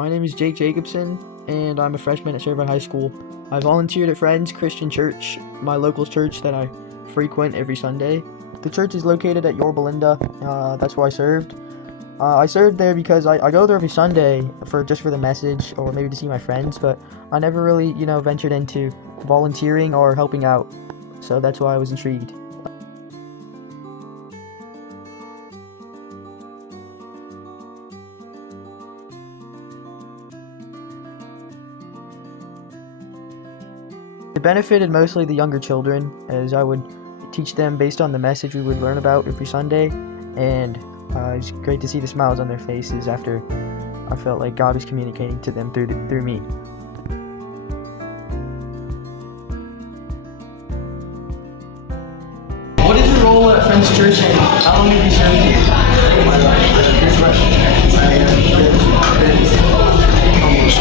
My name is Jake Jacobson, and I'm a freshman at Servite High School. I volunteered at Friends Christian Church, my local church that I frequent every Sunday. The church is located at Yorba Linda. That's where I served. I served there because I go there every Sunday for the message or maybe to see my friends, but I never really, ventured into volunteering or helping out. So that's why I was intrigued. It benefited mostly the younger children, as I would teach them based on the message we would learn about every Sunday, and it was great to see the smiles on their faces after I felt like God was communicating to them through me. What is your role at Friends Church, and how long have you served here? Almost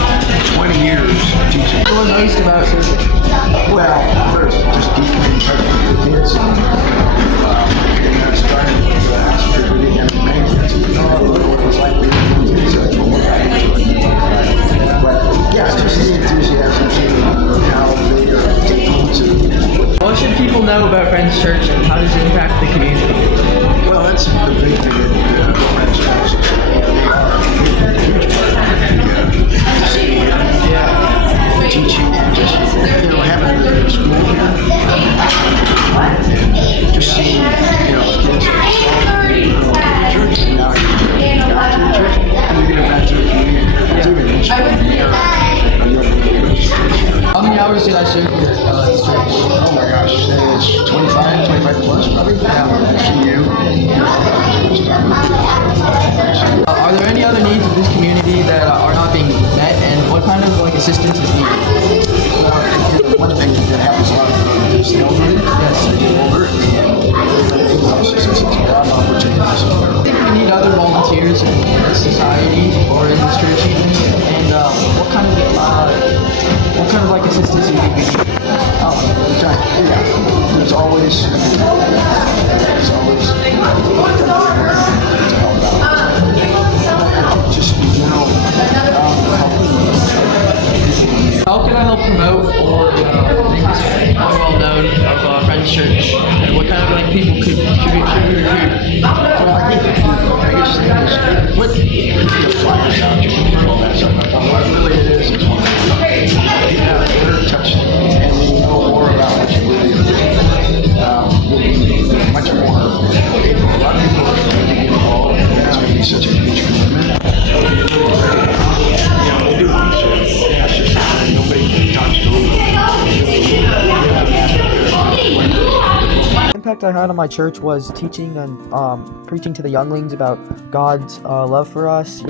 20 years teaching. What was most about serving? Well, first, just teaching in touch with the kids. And that started with the last period. We didn't have grandkids. We know what it was like being kids. So that's what we're But yeah, just the enthusiasm, seeing how they are taking to. What should people know about Friends Church, and how does it impact the community? Well, that's the big thing that Friends Church is. Yeah. Teaching and just, having a school here. And just seeing, kids church and now you're back to the church and you're getting back to the community. How many hours did I serve here at this church? Oh my gosh, it's 25 plus probably. Yeah, I see you. Are there any other needs of this community that are not being met, and what kind of assistance is needed? One thing that happens a lot is the elderly. Yes, older and job opportunities. I think we need other volunteers in society or in this church even, and what kind of assistance do you think we need? There's always How can I help promote or make this more well known of Friends Church, and what kind of people should we recruit? Well, I think the biggest thing is what the flyers out, just all that stuff. What really it is when you have their touch and you know more about what you really will be much more able. A lot of people are going to get involved, and that's going to be such a huge commitment. They do research. Yeah, it's just nobody can touch them. The impact I had on my church was teaching and preaching to the younglings about God's love for us.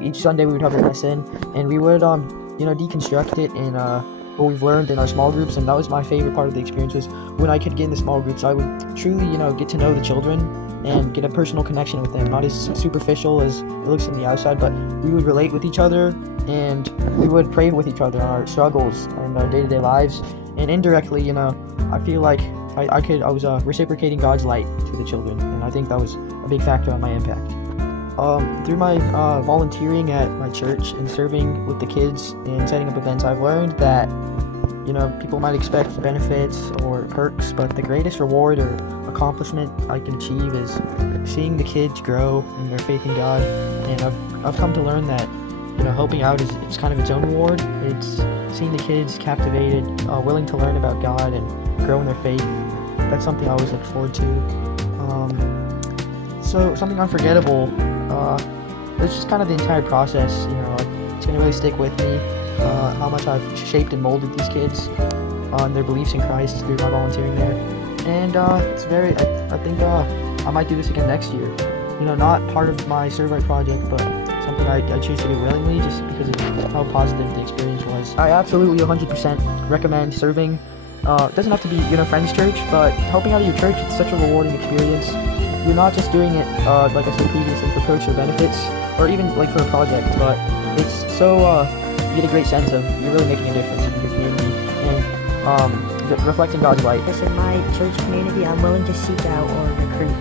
Each Sunday we would have a lesson, and we would deconstruct it in what we've learned in our small groups. And that was my favorite part of the experience, was when I could get in the small groups. I would truly get to know the children and get a personal connection with them, not as superficial as it looks on the outside, but we would relate with each other, and we would pray with each other on our struggles and our day-to-day lives. And indirectly, I feel like I was reciprocating God's light to the children, and I think that was a big factor on my impact. Through my volunteering at my church and serving with the kids and setting up events, I've learned that people might expect benefits or perks, but the greatest reward or accomplishment I can achieve is seeing the kids grow in their faith in God. And I've come to learn that helping out it's kind of its own reward. It's seeing the kids captivated, willing to learn about God and grow in their faith. That's something I always look forward to. So something unforgettable, it's just kind of the entire process. It's going to really stick with me, how much I've shaped and molded these kids on their beliefs in Christ through my volunteering there. And it's I think I might do this again next year. Not part of my Servite project, but something I choose to do willingly just because of how positive the experience was. I absolutely 100% recommend serving. It doesn't have to be Friends Church, but helping out at your church, it's such a rewarding experience. You're not just doing it, like I said previously, for perks or benefits, or even for a project, but it's so, you get a great sense of you're really making a difference in your community and reflecting God's light. In my church community, I'm willing to seek out or recruit